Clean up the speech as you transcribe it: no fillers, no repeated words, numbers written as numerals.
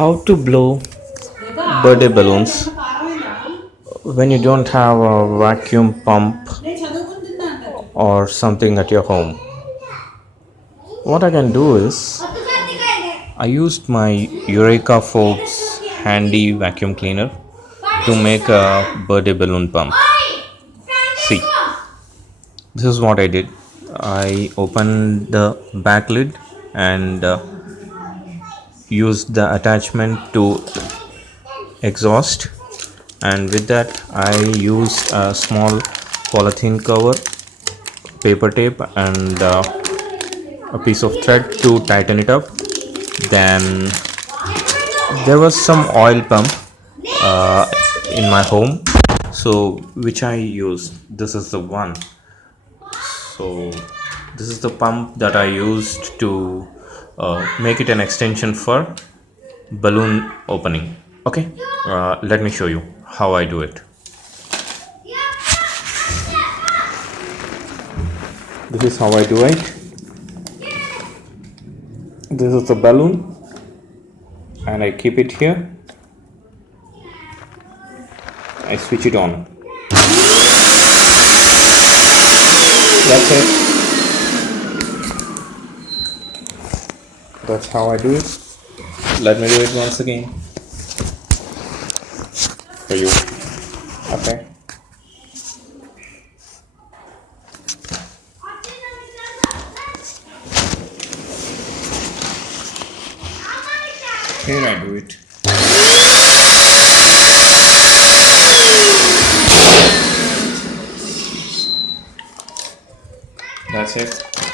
How to blow birthday balloons when you don't have a vacuum pump or something at your home. What I can do is I used my Eureka Forbes handy vacuum cleaner to make a birthday balloon pump. See, this is what I did. I opened the back lid and used the attachment to exhaust, and with that I used a small polythene cover, paper tape, and a piece of thread to tighten it up. Then there was some oil pump uh, in my home, so which I used. This is the one. So this is the pump that I used to make it an extension for balloon opening. Okay, let me show you how I do it. This is how I do it. This is the balloon and I keep it here. I switch it on. That's it. That's how I do it. Let me do it once again for you. Okay. Here I do it. That's it.